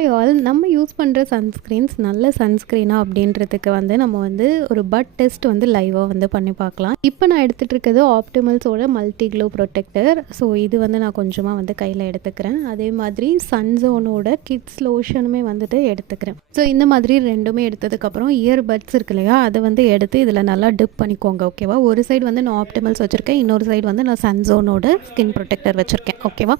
Hi all, நம்ம use பண்ணுற sunscreens நல்ல சன்ஸ்க்ரீனா அப்படின்றதுக்கு நம்ம ஒரு பட் டெஸ்ட் லைவாக பண்ணி பார்க்கலாம். இப்போ நான் எடுத்துகிட்டு இருக்கிறது ஆப்டிமல்ஸோட மல்டி க்ளோ ப்ரொடெக்டர். ஸோ இது நான் கொஞ்சமாக கையில் எடுத்துக்கிறேன். அதே மாதிரி சன்ஸோனோட கிட்ஸ் லோஷனுமே எடுத்துக்கிறேன். ஸோ இந்த மாதிரி ரெண்டுமே எடுத்ததுக்கப்புறம் இயர்பட்ஸ் இருக்கு இல்லையா, அதை எடுத்து இதில் நல்லா டிப் பண்ணிக்கோங்க. ஓகேவா? ஒரு சைடு நான் ஆப்டிமல்ஸ் வச்சுருக்கேன், இன்னொரு சைடு நான் சன்ஸோனோட ஸ்கின் ப்ரொடெக்டர் வச்சுருக்கேன். ஓகேவா?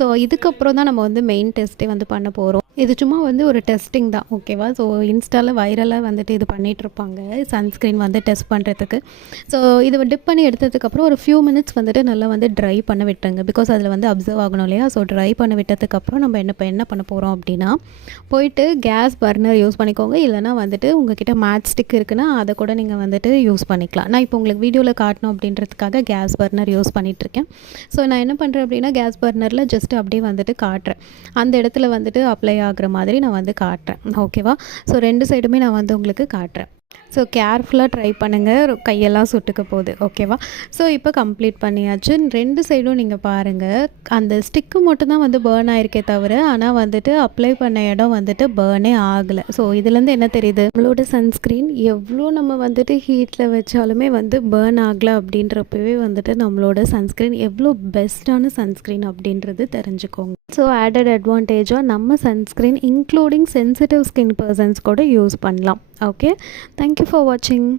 ஸோ இதுக்கப்புறம் தான் நம்ம மெயின் டெஸ்ட்டே பண்ண போகிறோம். இது சும்மா ஒரு டெஸ்டிங் தான். ஓகேவா? ஸோ இன்ஸ்டாவில் வைரலாக இது பண்ணிகிட்ருப்பாங்க, சன்ஸ்க்ரீன் டெஸ்ட் பண்ணுறதுக்கு. ஸோ இதை டிப் பண்ணி எடுத்ததுக்கப்புறம் ஒரு ஃபியூ மினிட்ஸ் நல்லா ட்ரை பண்ண விட்டுருங்க. பிகாஸ் அதில் அப்சர்வ் ஆகணும் இல்லையா? ஸோ ட்ரை பண்ண விட்டதுக்கப்புறம் நம்ம என்ன பண்ண போகிறோம் அப்படின்னா, போயிட்டு கேஸ் பர்னர் யூஸ் பண்ணிக்கோங்க. இல்லைனா உங்ககிட்ட மேட்ச் ஸ்டிக் இருக்குன்னா அதை கூட நீங்கள் யூஸ் பண்ணிக்கலாம். நான் இப்போ உங்களுக்கு வீடியோவில் காட்டணும் அப்படின்றதுக்காக கேஸ் பர்னர் யூஸ் பண்ணிகிட்ருக்கேன். ஸோ நான் என்ன பண்ணுறேன் அப்படின்னா, கேஸ் பர்னரில் ஜஸ்ட் அப்படியே காட்டுறேன். அந்த இடத்துல அப்ளை ஆகிற மாதிரி நான் காட்டுறேன். ஓகேவா? ஸோ ரெண்டு சைடுமே நான் உங்களுக்கு காட்டுறேன். ஸோ கேர்ஃபுல்லாக ட்ரை பண்ணுங்கள், கையெல்லாம் சுட்டுக்க போகுது. ஓகேவா? ஸோ இப்போ கம்ப்ளீட் பண்ணியாச்சு. ரெண்டு சைடும் நீங்கள் பாருங்கள், அந்த ஸ்டிக்கு மட்டும்தான் பேர்ன் ஆகிருக்கே தவிர, ஆனால் அப்ளை பண்ண இடம் பேர்னே ஆகலை. ஸோ இதுலேருந்து என்ன தெரியுது, நம்மளோட சன்ஸ்க்ரீன் எவ்வளோ நம்ம ஹீட்டில் வச்சாலுமே பேர்ன் ஆகலை அப்படின்றப்பவே நம்மளோட சன்ஸ்க்ரீன் எவ்வளோ பெஸ்ட்டான சன்ஸ்க்ரீன் அப்படின்றது தெரிஞ்சுக்கோங்க. ஸோ ஆடட் அட்வான்டேஜாக நம்ம sunscreen including sensitive skin persons கூட யூஸ் பண்ணலாம். ஓகே, தேங்க்யூ ஃபார் வாட்சிங்.